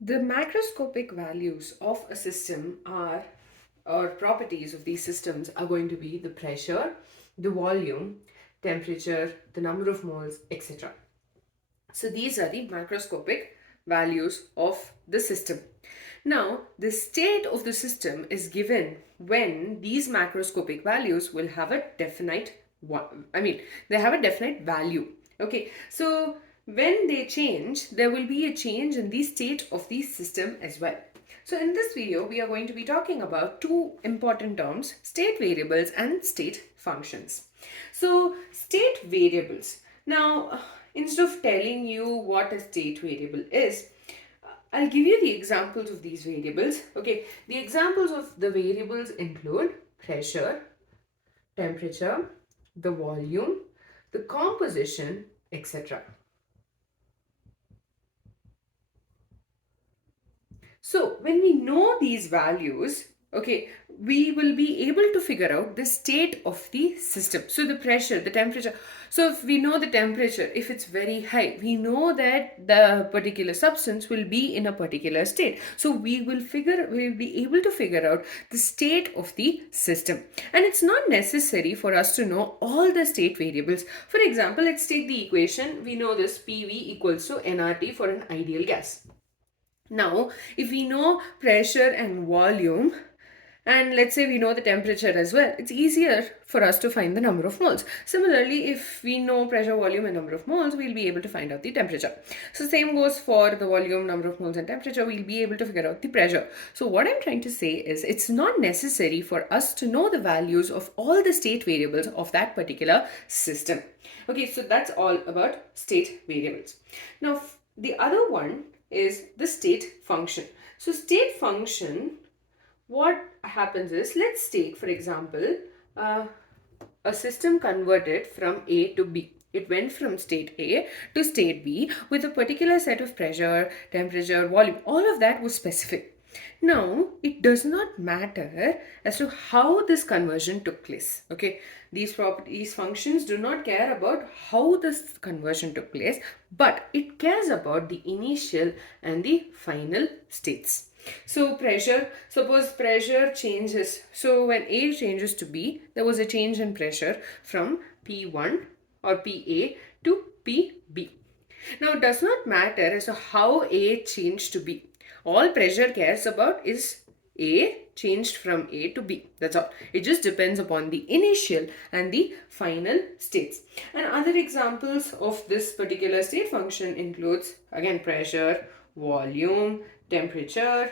The macroscopic values of a system are, or properties of these systems are going to be the pressure, the volume, temperature, the number of moles, etc. So these are the macroscopic values of the system. Now, the state of the system is given when these macroscopic values will have a definite they have a definite value. Okay, so when they change, there will be a change in the state of the system as well. So in this video, we are going to be talking about two important terms, state variables and state functions. So state variables. Now, instead of telling you what a state variable is, I'll give you the examples of these variables. Okay, the examples of the variables include pressure, temperature, the volume, the composition, etc. So when we know these values, okay, we will be able to figure out the state of the system. So the pressure, the temperature. So if we know the temperature, if it's very high, we know that the particular substance will be in a particular state. So we'll be able to figure out the state of the system. And it's not necessary for us to know all the state variables. For example, let's take the equation. We know this PV equals to nRT for an ideal gas. Now, if we know pressure and volume, and let's say we know the temperature as well, it's easier for us to find the number of moles. Similarly, if we know pressure, volume, and number of moles, we'll be able to find out the temperature. So same goes for the volume, number of moles, and temperature. We'll be able to figure out the pressure. So what I'm trying to say is it's not necessary for us to know the values of all the state variables of that particular system. Okay, so that's all about state variables. Now, the other one is the state function. So state function, what happens is, let's take for example a system converted from A to B. It went from state A to state B with a particular set of pressure, temperature, volume. All of that was specific. Now, it does not matter as to how this conversion took place. Okay, these functions do not care about how this conversion took place, but it cares about the initial and the final states. So suppose pressure changes. So when A changes to B, there was a change in pressure from P1 or PA to PB. Now, it does not matter as to how A changed to B. All pressure cares about is A changed from A to B. That's all. It just depends upon the initial and the final states. And other examples of this particular state function includes, again, pressure, volume, temperature,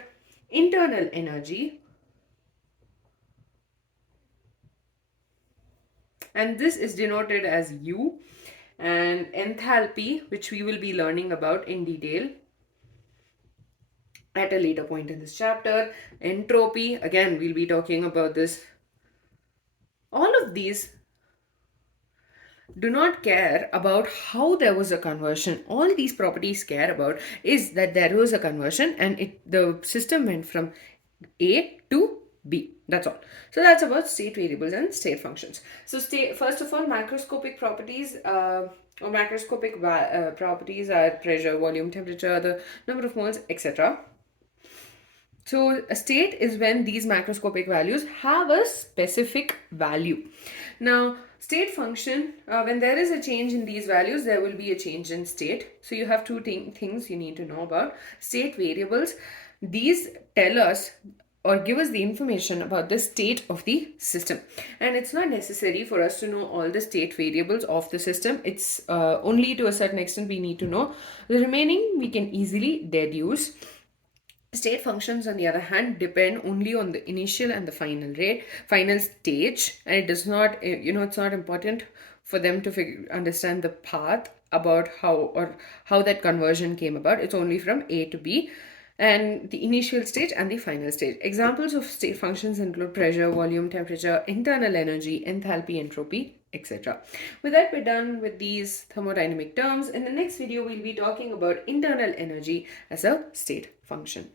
internal energy, and this is denoted as U, and enthalpy, which we will be learning about in detail at a later point in this chapter. Entropy, again, we'll be talking about this. All of these do not care about how there was a conversion. All these properties care about is that there was a conversion and the system went from A to B. That's all. So that's about state variables and state functions. So first of all, macroscopic properties or macroscopic properties are pressure, volume, temperature, the number of moles, etc. So a state is when these macroscopic values have a specific value. Now, state function, when there is a change in these values, there will be a change in state. So you have two things you need to know about. State variables, these tell us or give us the information about the state of the system. And it's not necessary for us to know all the state variables of the system. It's only to a certain extent we need to know. The remaining we can easily deduce. State functions, on the other hand, depend only on the initial and the final stage, and it does not, it's not important for them to understand the path about how that conversion came about. It's only from A to B, and the initial stage and the final stage. Examples of state functions include pressure, volume, temperature, internal energy, enthalpy, entropy, etc. With that, we're done with these thermodynamic terms. In the next video, we'll be talking about internal energy as a state function.